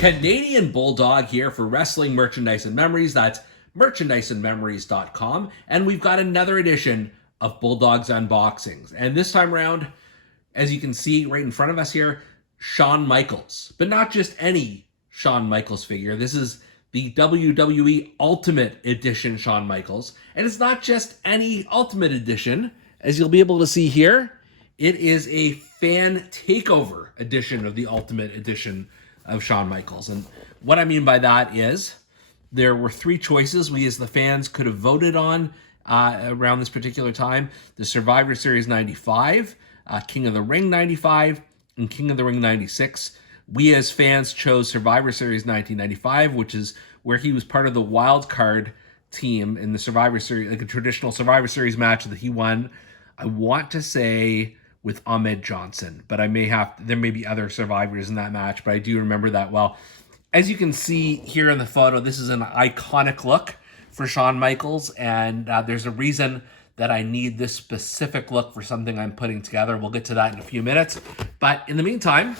Canadian Bulldog here for Wrestling Merchandise and Memories. That's merchandiseandmemories.com. And we've got another edition of Bulldog's Unboxings. And this time around, as you can see right in front of us here, Shawn Michaels. But not just any Shawn Michaels figure. This is the WWE Ultimate Edition Shawn Michaels. And it's not just any Ultimate Edition. As you'll be able to see here, it is a fan takeover edition of the Ultimate Edition of Shawn Michaels. And what I mean by that is there were three choices we as the fans could have voted on around this particular time. The Survivor Series 95, King of the Ring 95, and King of the Ring 96. We as fans chose Survivor Series 1995, which is where he was part of the wild card team in the Survivor Series, like a traditional Survivor Series match that he won. I want to say with Ahmed Johnson, but there may be other survivors in that match, but I do remember that well. As you can see here in the photo, this is an iconic look for Shawn Michaels, and there's a reason that I need this specific look for something I'm putting together. We'll get to that in a few minutes, but in the meantime,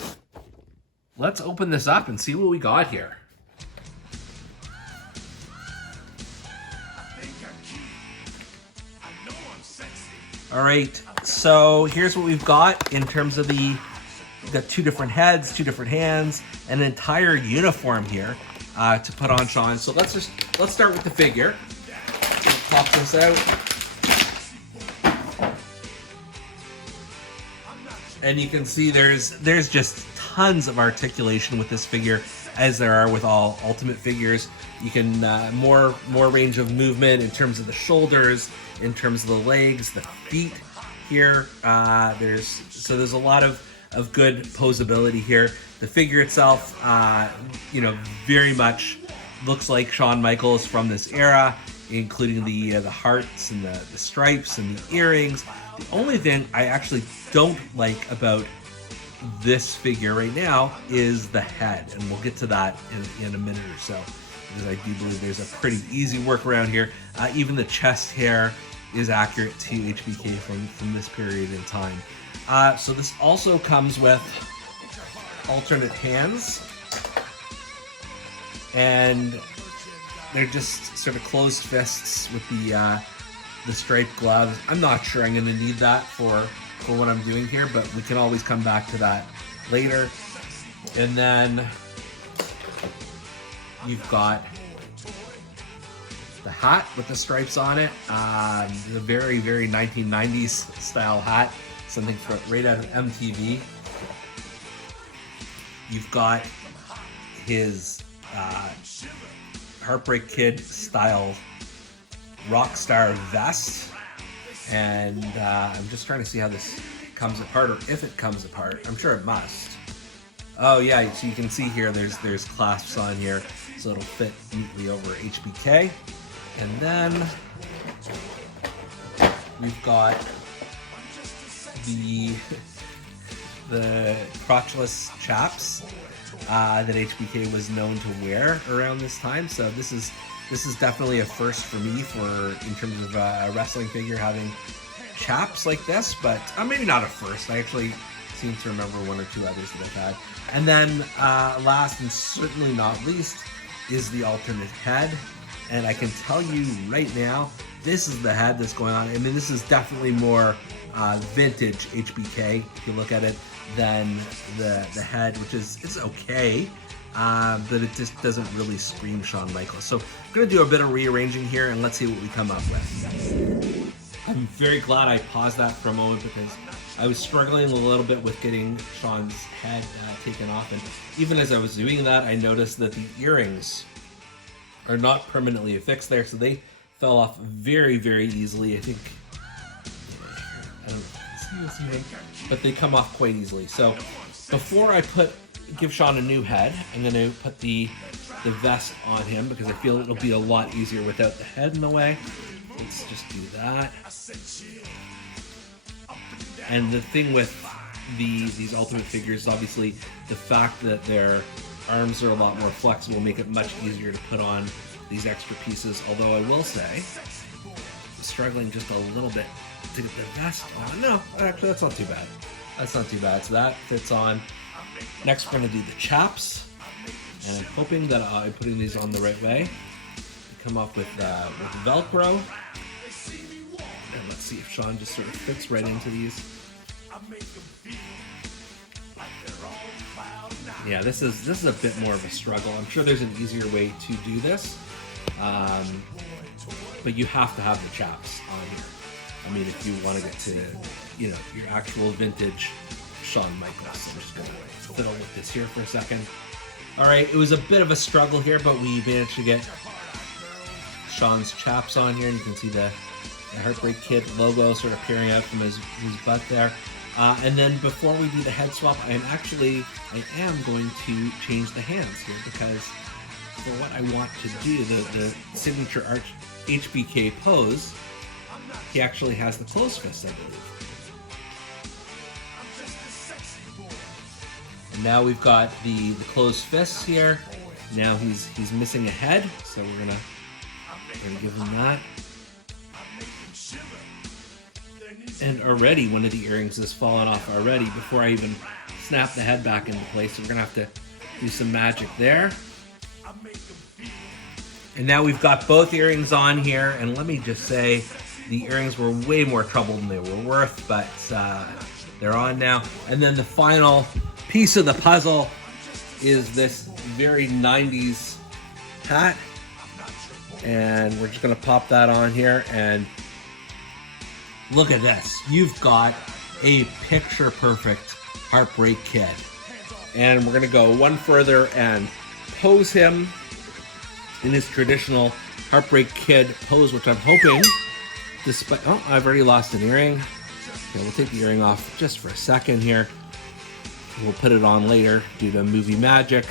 let's open this up and see what we got here. All right, so here's what we've got in terms of we've got two different heads, two different hands, an entire uniform here to put on Shawn. So let's start with the figure. Pop this out. And you can see there's just tons of articulation with this figure, as there are with all Ultimate figures. You can more range of movement in terms of the shoulders, in terms of the legs, the feet here. There's a lot of good posability here. The figure itself, very much looks like Shawn Michaels from this era, including the hearts and the stripes and the earrings. The only thing I actually don't like about this figure right now is the head, and we'll get to that in a minute or so, because I do believe there's a pretty easy workaround here. Even the chest hair is accurate to HBK from this period in time. So this also comes with alternate hands, and they're just sort of closed fists with the striped gloves. I'm not sure I'm going to need that for what I'm doing here, but we can always come back to that later. And then you've got the hat with the stripes on it, the very, very 1990s style hat, something right out of MTV. You've got his Heartbreak Kid style rock star vest, and I'm just trying to see how this comes apart, or if it comes apart. I'm sure it must. Oh yeah, so you can see here there's clasps on here, so it'll fit neatly over HBK. And then we've got the crotchless chaps that HBK was known to wear around this time. So this is definitely a first for me in terms of a wrestling figure having chaps like this, but maybe not a first. I actually seem to remember one or two others that I've had. And then last and certainly not least is the alternate head. And I can tell you right now, this is the head that's going on. I mean, this is definitely more vintage HBK, if you look at it, than the head, which it's okay, but it just doesn't really scream Shawn Michaels. So I'm going to do a bit of rearranging here, and let's see what we come up with. I'm very glad I paused that for a moment, because I was struggling a little bit with getting Shawn's head taken off. And even as I was doing that, I noticed that the earrings are not permanently affixed there, so they fell off very, very easily. I think, I don't know, but they come off quite easily. So before I give Shawn a new head, I'm going to put the vest on him, because I feel it'll be a lot easier without the head in the way. Let's just do that. And the thing with these Ultimate figures is obviously the fact that their arms are a lot more flexible, make it much easier to put on these extra pieces. Although I will say, I'm struggling just a little bit to get the vest on. No, actually that's not too bad. So that fits on. Next we're going to do the chaps. And I'm hoping that I'm putting these on the right way. Come up with Velcro. And let's see if Shawn just sort of fits right into these. Yeah, this is a bit more of a struggle. I'm sure there's an easier way to do this. But you have to have the chaps on here. I mean, if you want to get to, you know, your actual vintage Shawn Michaels. I'm just going to fiddle with this here for a second. All right, it was a bit of a struggle here, but we managed to get Shawn's chaps on here. And you can see the Heartbreak Kid logo sort of peering out from his butt there. And then before we do the head swap, I am going to change the hands here, because for what I want to do, the signature HBK pose, he actually has the closed fist, I believe. And now we've got the closed fists here. Now he's missing a head, so we're gonna give him that. And already one of the earrings has fallen off already before I even snap the head back into place. So we're gonna have to do some magic there. And now we've got both earrings on here, and let me just say, the earrings were way more trouble than they were worth, but they're on now. And then the final piece of the puzzle is this very 90s hat. And we're just gonna pop that on here, and look at this. You've got a picture-perfect Heartbreak Kid. And we're gonna go one further and pose him in his traditional Heartbreak Kid pose, which I'm hoping, despite, oh, I've already lost an earring. Okay, we'll take the earring off just for a second here. We'll put it on later due to movie magic.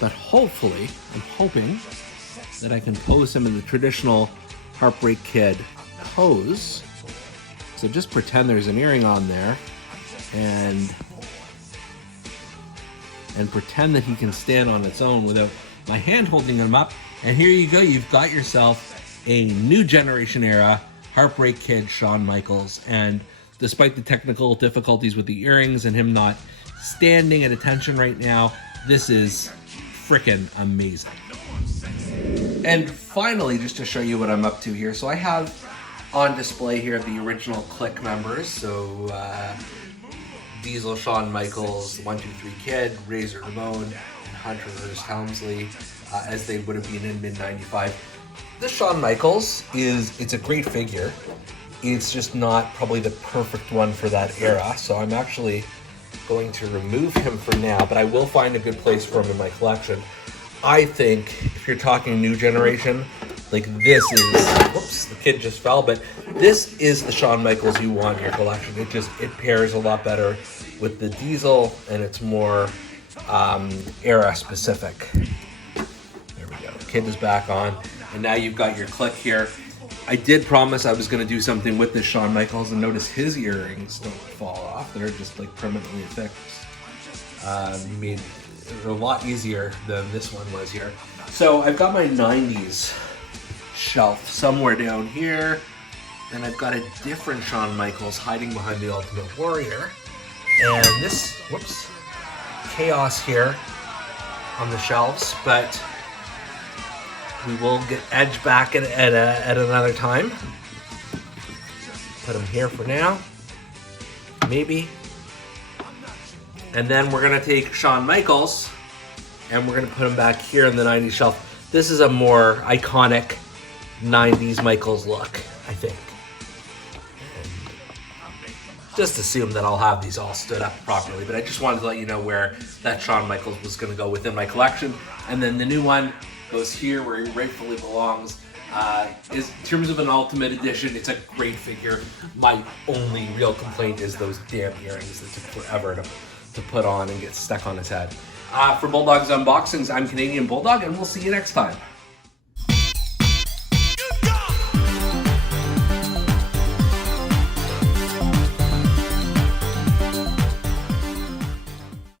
But hopefully, I'm hoping that I can pose him in the traditional Heartbreak Kid pose. So just pretend there's an earring on there, and pretend that he can stand on its own without my hand holding him up. And here you go, you've got yourself a new generation era Heartbreak Kid Shawn Michaels. And despite the technical difficulties with the earrings and him not standing at attention right now, this is freaking amazing. And finally, just to show you what I'm up to here, so I have on display here the original Click members. So Diesel, Shawn Michaels, 123 Kid, Razor Ramon, and Hunter Hearst Helmsley, as they would have been in mid-95. This Shawn Michaels it's a great figure. It's just not probably the perfect one for that era, so I'm actually going to remove him for now, but I will find a good place for him in my collection. I think if you're talking new generation, like this is, whoops, the kid just fell, but this is the Shawn Michaels you want in your collection. It pairs a lot better with the Diesel, and it's more era specific. There we go, the kid is back on, and now you've got your Click here. I did promise I was going to do something with this Shawn Michaels, and notice his earrings don't fall off. They're just like permanently fixed. Made it a lot easier than this one was here. So I've got my 90s shelf somewhere down here, and I've got a different Shawn Michaels hiding behind the Ultimate Warrior. And this, whoops, chaos here on the shelves, but we will get Edge back at another time. Put him here for now, maybe. And then we're gonna take Shawn Michaels and we're gonna put him back here in the 90s shelf. This is a more iconic 90s Michaels look, I think. And just assume that I'll have these all stood up properly, but I just wanted to let you know where that Shawn Michaels was gonna go within my collection. And then the new one goes here where he rightfully belongs. In terms of an Ultimate Edition, it's a great figure. My only real complaint is those damn earrings that took forever to put on and get stuck on his head. For Bulldog's Unboxings, I'm Canadian Bulldog, and we'll see you next time.